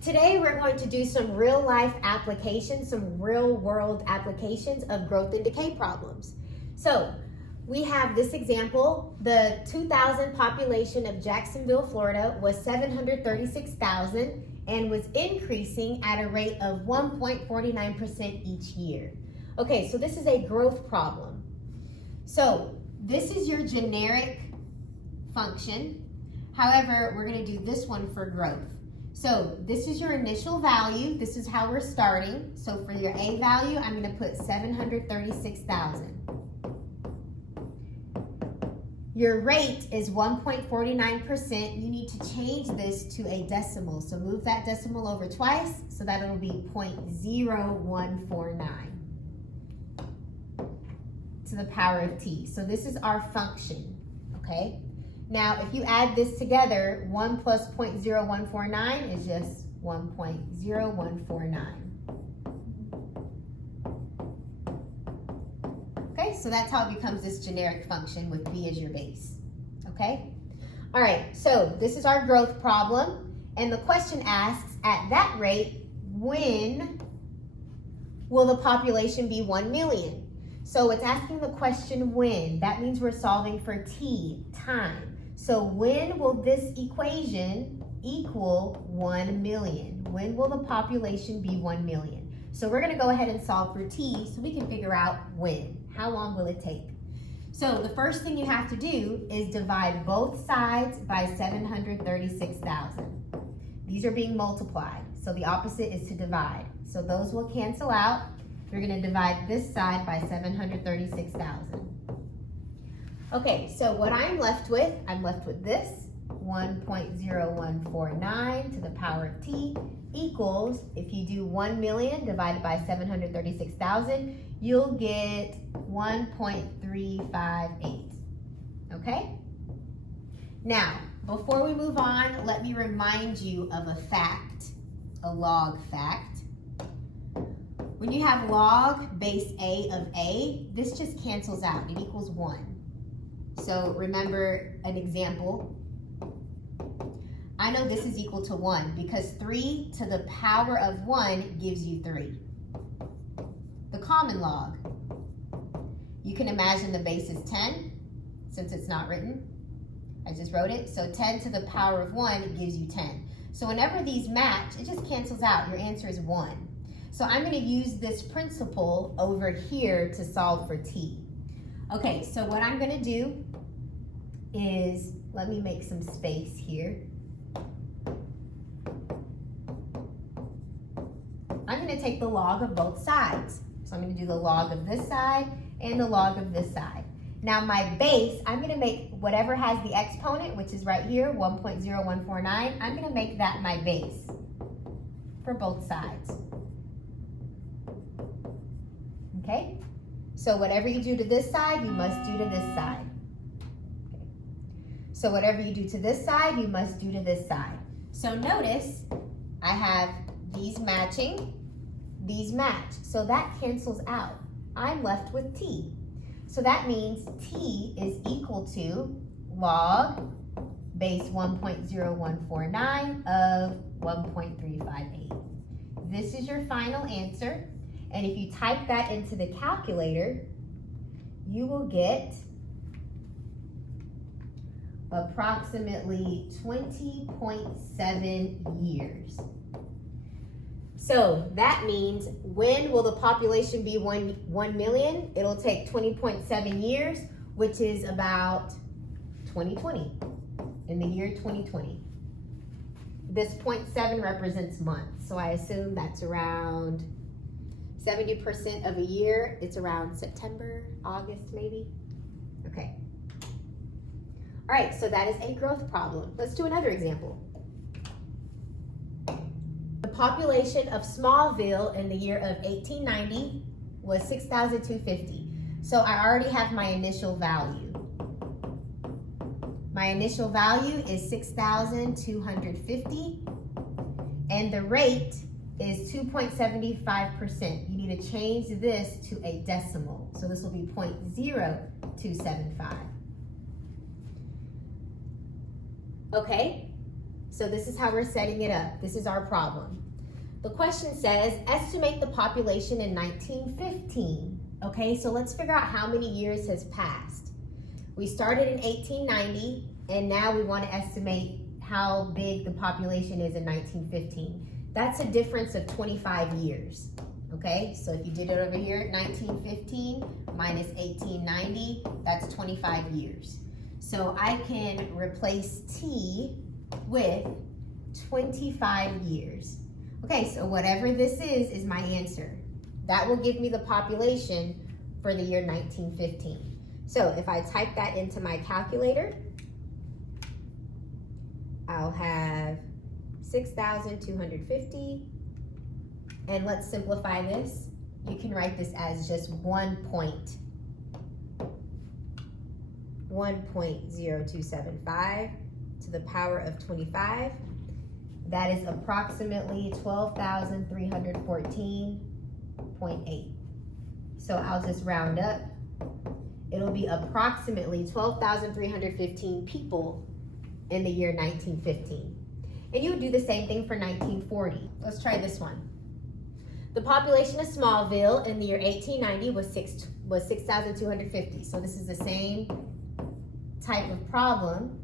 Today we're going to do some real life applications, some real world applications of growth and decay problems. So we have this example. The 2000 population of Jacksonville, Florida was 736,000 and was increasing at a rate of 1.49% each year. Okay, so this is a growth problem. So this is your generic function. However, we're going to do this one for growth. So this is your initial value. This is how we're starting. So for your A value, I'm going to put 736,000. Your rate is 1.49%. You need to change this to a decimal. So move that decimal over twice so that it'll be 0.0149 to the power of t. So this is our function, okay? Now, if you add this together, 1 plus 0.0149 is just 1.0149. Okay, so that's how it becomes this generic function with b as your base. Okay? All right, so this is our growth problem. And the question asks, at that rate, when will the population be 1 million? So it's asking the question when. That means we're solving for t, time. So when will this equation equal 1 million? When will the population be 1 million? So we're going to go ahead and solve for t so we can figure out when. How long will it take? So the first thing you have to do is divide both sides by 736,000. These are being multiplied. So the opposite is to divide. So those will cancel out. You're going to divide this side by 736,000. Okay, so what I'm left with this, 1.0149 to the power of t equals, if you do 1 million divided by 736,000, you'll get 1.358, okay? Now, before we move on, let me remind you of a fact, a log fact. When you have log base a of a, this just cancels out, it equals 1. So remember an example. I know this is equal to 1 because 3 to the power of 1 gives you 3. The common log. You can imagine the base is 10 since it's not written. I just wrote it. So 10 to the power of 1 gives you 10. So whenever these match, it just cancels out. Your answer is 1. So I'm going to use this principle over here to solve for t. Okay, so what I'm going to do is, let me make some space here. I'm going to take the log of both sides. So I'm going to do the log of this side and the log of this side. Now my base, I'm going to make whatever has the exponent, which is right here, 1.0149, I'm going to make that my base for both sides. Okay? So whatever you do to this side, you must do to this side. Okay. So whatever you do to this side, you must do to this side. So notice I have these matching, these match. So that cancels out. I'm left with t. So that means t is equal to log base 1.0149 of 1.358. This is your final answer. And if you type that into the calculator, you will get approximately 20.7 years. So that means when will the population be 1 million? It'll take 20.7 years, which is about 2020, in the year 2020. This 0.7 represents months, so I assume that's around 70% of a year. It's around September, August maybe. Okay. All right, so that is a growth problem. Let's do another example. The population of Smallville in the year of 1890 was 6,250. So I already have my initial value. My initial value is 6,250, and the rate is 2.75%. You need to change this to a decimal. So this will be 0.0275. Okay, So this is how we're setting it up. This is our problem. The question says, estimate the population in 1915. Okay, so let's figure out how many years has passed. We started in 1890, and now we want to estimate how big the population is in 1915. That's a difference of 25 years. Okay, so if you did it over here, 1915 minus 1890, that's 25 years. So I can replace T with 25 years. Okay, so whatever this is my answer. That will give me the population for the year 1915. So if I type that into my calculator, I'll have 6,250. And let's simplify this. You can write this as just 1.0275 to the power of 25. That is approximately 12,314.8. So I'll just round up. It'll be approximately 12,315 people in the year 1915. And you would do the same thing for 1940. Let's try this one. The population of Smallville in the year 1890 was 6,250. So this is the same type of problem.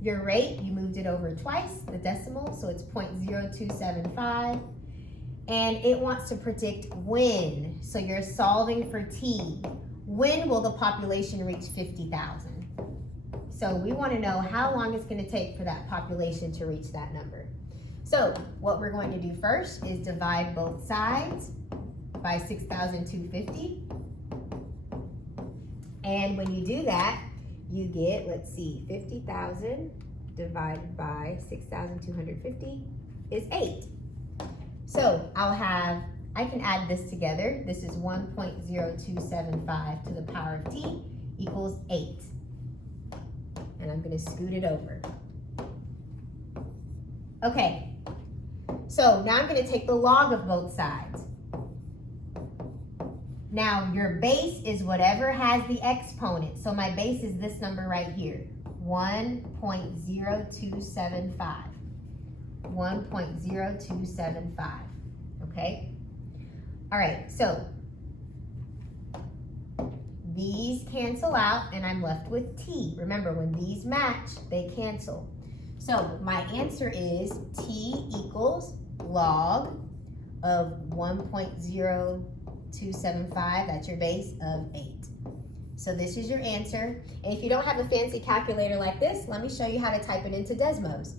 Your rate, you moved it over twice, the decimal, so it's 0.0275. And it wants to predict when. So you're solving for T. When will the population reach 50,000? So we want to know how long it's going to take for that population to reach that number. So what we're going to do first is divide both sides by 6,250. And when you do that, you get, let's see, 50,000 divided by 6,250 is 8. So I can add this together. This is 1.0275 to the power of T equals 8. And I'm going to scoot it over. Okay. So now I'm going to take the log of both sides. Now your base is whatever has the exponent. So my base is this number right here, 1.0275. 1.0275, okay? All right, so these cancel out and I'm left with T. Remember, when these match, they cancel. So my answer is T equals log of 1.0275, that's your base, of 8. So this is your answer. And if you don't have a fancy calculator like this, let me show you how to type it into Desmos.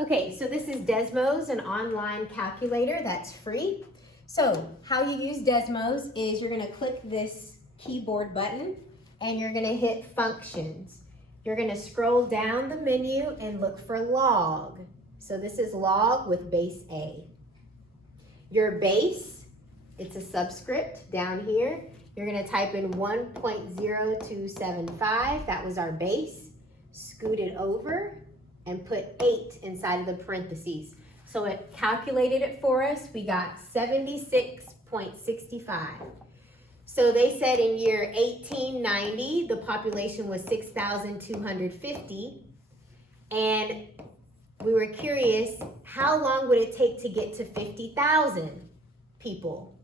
Okay, so this is Desmos, an online calculator that's free. So how you use Desmos is you're gonna click this keyboard button and you're gonna hit functions. You're gonna scroll down the menu and look for log. So this is log with base A. Your base, it's a subscript down here. You're gonna type in 1.0275, that was our base. Scoot it over and put 8 inside of the parentheses. So it calculated it for us. We got 76.65. So they said in year 1890, the population was 6,250. And we were curious, how long would it take to get to 50,000 people?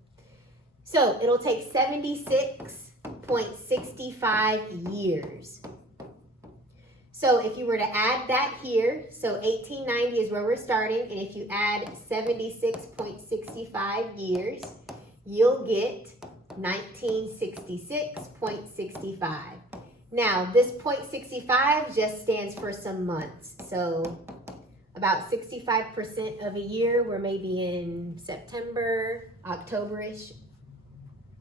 So it'll take 76.65 years. So if you were to add that here, so 1890 is where we're starting, and if you add 76.65 years, you'll get 1966.65. Now, this 0.65 just stands for some months. So about 65% of a year, we're maybe in September, October-ish.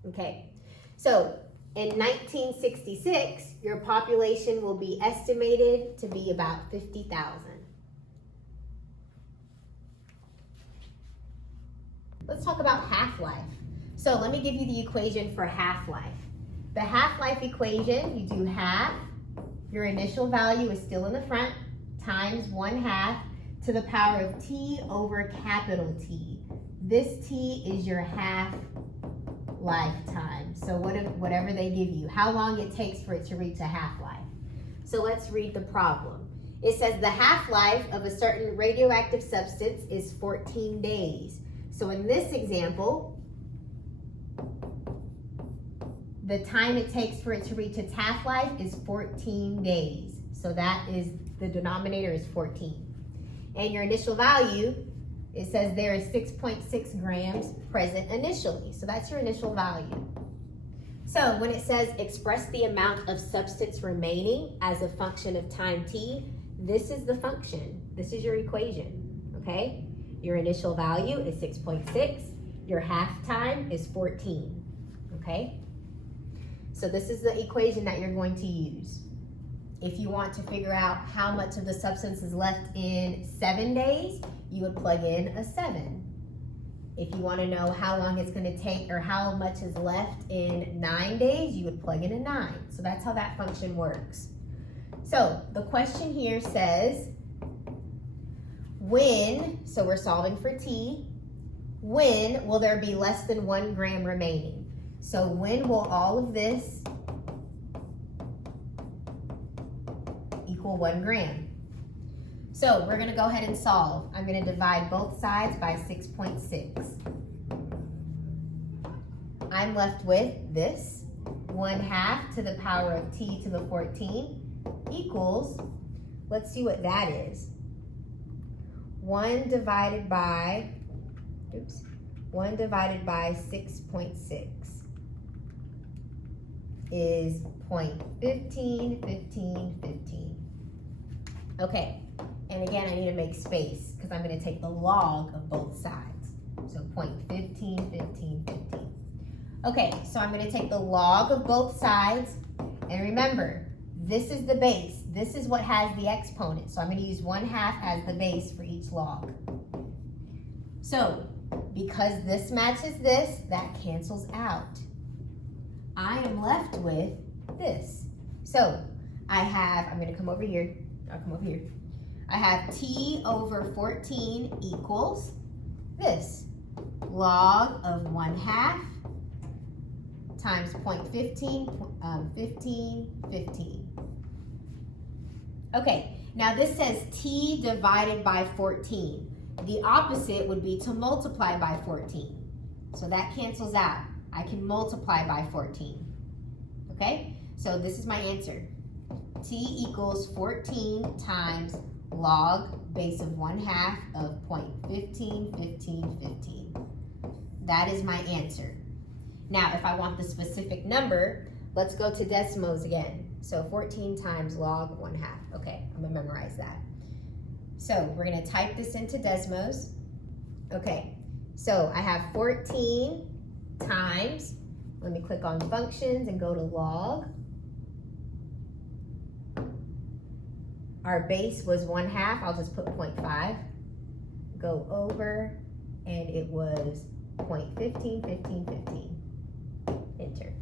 Okay, so in 1966, your population will be estimated to be about 50,000. Let's talk about half-life. So let me give you the equation for half-life. The half-life equation, you do half, your initial value is still in the front, times 1/2 to the power of T over capital T. This T is your half lifetime. So whatever they give you, how long it takes for it to reach a half-life. So let's read the problem. It says the half-life of a certain radioactive substance is 14 days. So in this example, the time it takes for it to reach its half-life is 14 days. So that is, the denominator is 14. And your initial value, it says there is 6.6 grams present initially. So that's your initial value. So when it says express the amount of substance remaining as a function of time t, this is the function. This is your equation, okay? Your initial value is 6.6. Your half time is 14, okay? So this is the equation that you're going to use. If you want to figure out how much of the substance is left in 7 days, you would plug in a 7. If you want to know how long it's going to take or how much is left in 9 days, you would plug in a 9. So that's how that function works. So the question here says, when, so we're solving for t, when will there be less than 1 gram remaining? So when will all of this equal 1 gram? So we're going to go ahead and solve. I'm going to divide both sides by 6.6. I'm left with this, 1/2 to the power of t to the 14 equals, let's see what that is. 1 divided by 6.6 is 0.15. Okay, and again, I need to make space because I'm going to take the log of both sides. So 0.15. Okay, so I'm going to take the log of both sides, and remember, this is the base. This is what has the exponent. So I'm going to use 1/2 as the base for each log. So because this matches this, that cancels out. I am left with this. So I'm going to come over here. I'll come over here. I have t over 14 equals this. Log of 1/2 times 0.15, 15. Okay, now this says t divided by 14. The opposite would be to multiply by 14. So that cancels out. I can multiply by 14. Okay, so this is my answer. T equals 14 times log base of 1/2 of 0.15. That is my answer. Now, if I want the specific number, let's go to decimals again. So 14 times log 1/2. Okay, I'm gonna memorize that. So we're gonna type this into decimals. Okay, so I have 14 times, let me click on functions and go to log. Our base was 1/2, I'll just put 0.5. Go over, and it was 0.15. Enter.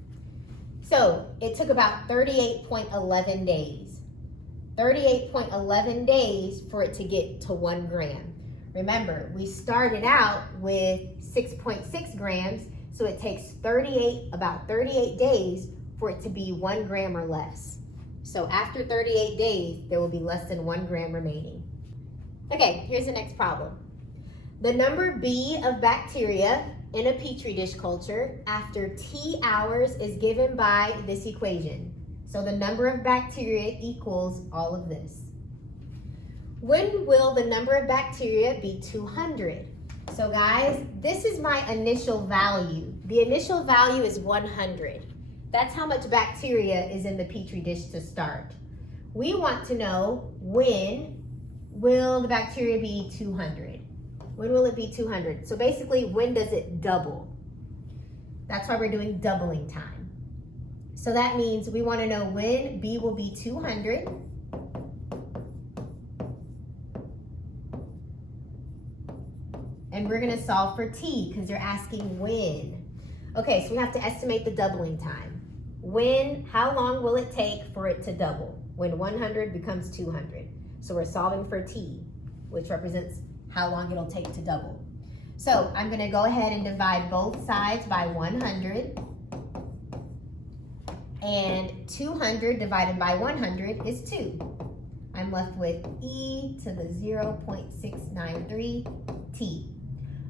So it took about 38.11 days. 38.11 days for it to get to 1 gram. Remember, we started out with 6.6 grams, so it takes about 38 days for it to be 1 gram or less. So after 38 days, there will be less than 1 gram remaining. Okay, here's the next problem. The number B of bacteria in a petri dish culture after T hours is given by this equation. So the number of bacteria equals all of this. When will the number of bacteria be 200? So guys, this is my initial value. The initial value is 100. That's how much bacteria is in the petri dish to start. We want to know, when will the bacteria be 200? When will it be 200? So basically, when does it double? That's why we're doing doubling time. So that means we want to know when B will be 200. And we're going to solve for T because they're asking when. Okay, so we have to estimate the doubling time. How long will it take for it to double when 100 becomes 200? So we're solving for T, which represents how long it'll take to double. So I'm going to go ahead and divide both sides by 100. And 200 divided by 100 is 2. I'm left with e to the 0.693t.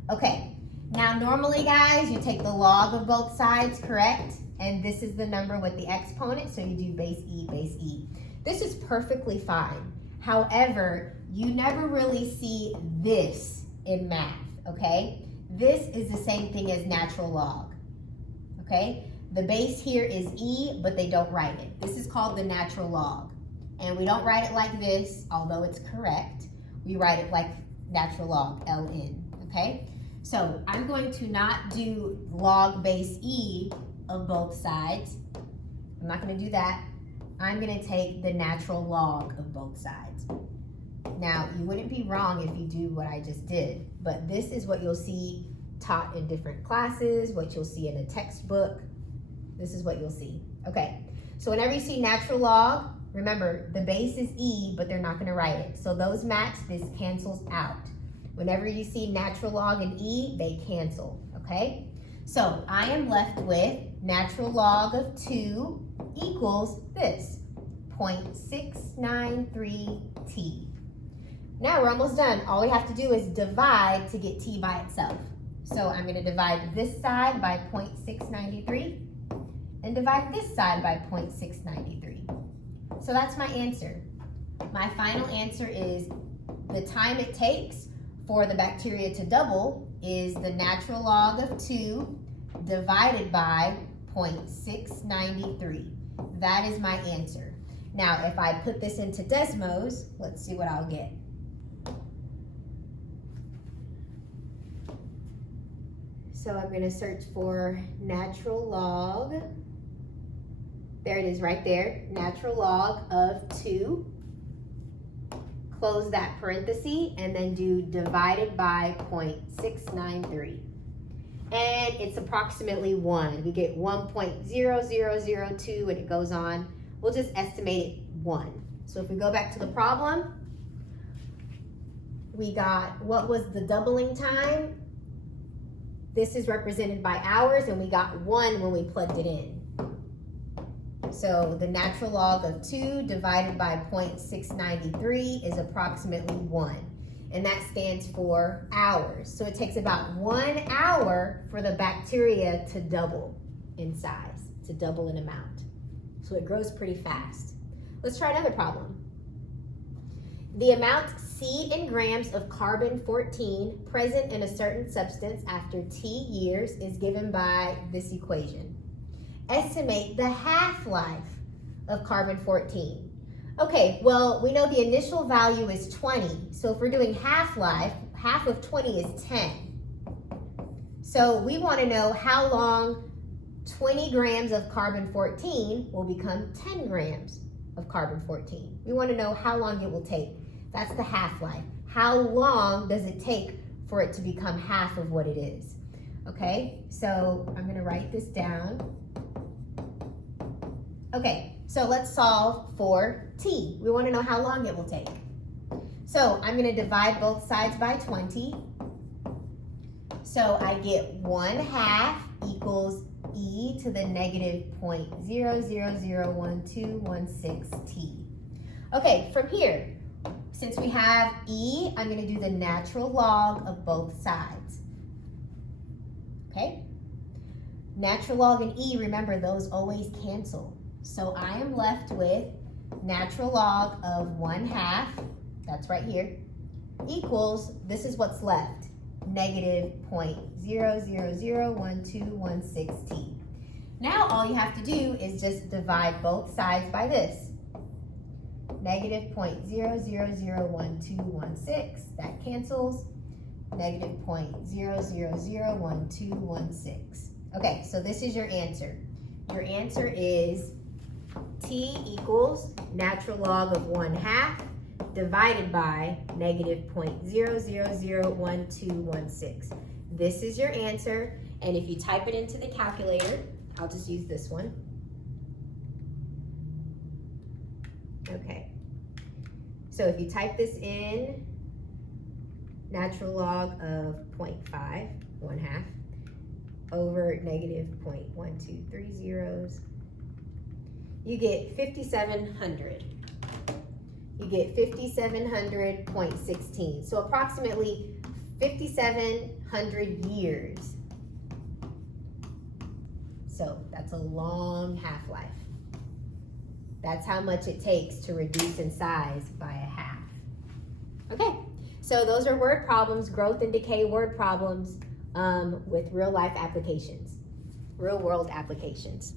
Okay, now normally guys, you take the log of both sides, correct? And this is the number with the exponent, so you do base e, base e. This is perfectly fine. However, you never really see this in math, okay? This is the same thing as natural log, okay? The base here is e, but they don't write it. This is called the natural log. And we don't write it like this, although it's correct. We write it like natural log, ln, okay? So I'm going to not do log base e of both sides. I'm not going to do that. I'm going to take the natural log of both sides. Now, you wouldn't be wrong if you do what I just did, but this is what you'll see taught in different classes, what you'll see in a textbook. This is what you'll see. Okay, so whenever you see natural log, remember the base is e, but they're not going to write it. So those match, this cancels out. Whenever you see natural log and e, they cancel, okay? So I am left with natural log of 2 equals this, 0.693t. Now we're almost done. All we have to do is divide to get t by itself. So I'm going to divide this side by 0.693 and divide this side by 0.693. So that's my answer. My final answer is the time it takes for the bacteria to double is the natural log of 2 divided by 0.693. That is my answer. Now, if I put this into Desmos, let's see what I'll get. So I'm going to search for natural log. There it is right there, natural log of 2. Close that parenthesis and then do divided by 0.693. And it's approximately 1. We get 1.0002 and it goes on. We'll just estimate it 1. So if we go back to the problem, we got what was the doubling time? This is represented by hours and we got 1 when we plugged it in. So the natural log of 2 divided by 0.693 is approximately 1. And that stands for hours. So it takes about 1 hour for the bacteria to double in size, to double in amount. So it grows pretty fast. Let's try another problem. The amount C in grams of carbon-14 present in a certain substance after T years is given by this equation. Estimate the half-life of carbon-14. Okay, well, we know the initial value is 20. So if we're doing half-life, half of 20 is 10. So we want to know how long 20 grams of carbon-14 will become 10 grams of carbon-14. We want to know how long it will take. That's the half-life. How long does it take for it to become half of what it is? Okay, so I'm going to write this down. Okay, so let's solve for t. We want to know how long it will take. So I'm going to divide both sides by 20. So I get 1/2 equals e to the negative 0.00012116t. Okay, from here, since we have e, I'm going to do the natural log of both sides. Okay? Natural log and e, remember, those always cancel. So I am left with natural log of 1/2, that's right here, equals, this is what's left, negative 0.00012116t. Now all you have to do is just divide both sides by this. Negative 0.00012116, that cancels. Negative 0.00012116. Okay, so this is your answer. Your answer is t equals natural log of 1/2 divided by negative 0.00012116. This is your answer, and if you type it into the calculator, I'll just use this one. Okay, so if you type this in, natural log of 0.5, 1/2, over negative 0.1230, you get 5,700. you get 5,700.16. So approximately 5,700 years. So that's a long half-life. That's how much it takes to reduce in size by a half. Okay, so those are word problems, growth and decay word problems with real life applications, real world applications.